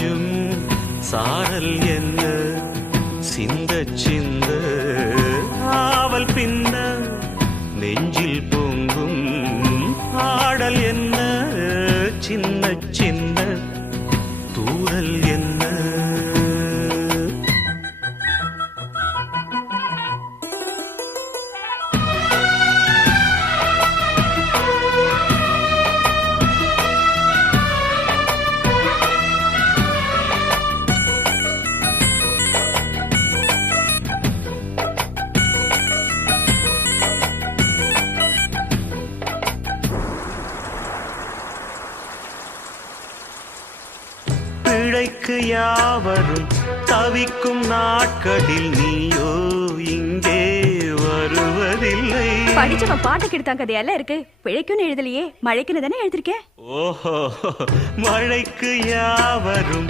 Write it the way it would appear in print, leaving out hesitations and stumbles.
கொஞ்சம் சாரல் என்ன சிந்த சிந்த ஆவல் பின்ன நெஞ்சில் பொங்கும் ஆடல் என்ன சின்ன சின்ன தூரல் என்ன பிழைக்கு யாவரும் தவிக்கும் நாட்களில் நீயோ இங்கே வருவதில்லை. படிச்சவன் பாட்டு கெடுத்தான் கதையெல்லாம் இருக்கு. பிழைக்குன்னு எழுதலையே, மழைக்குன்னு தானே எழுதிருக்கேன். ஓஹோ, மழைக்கு யாவரும்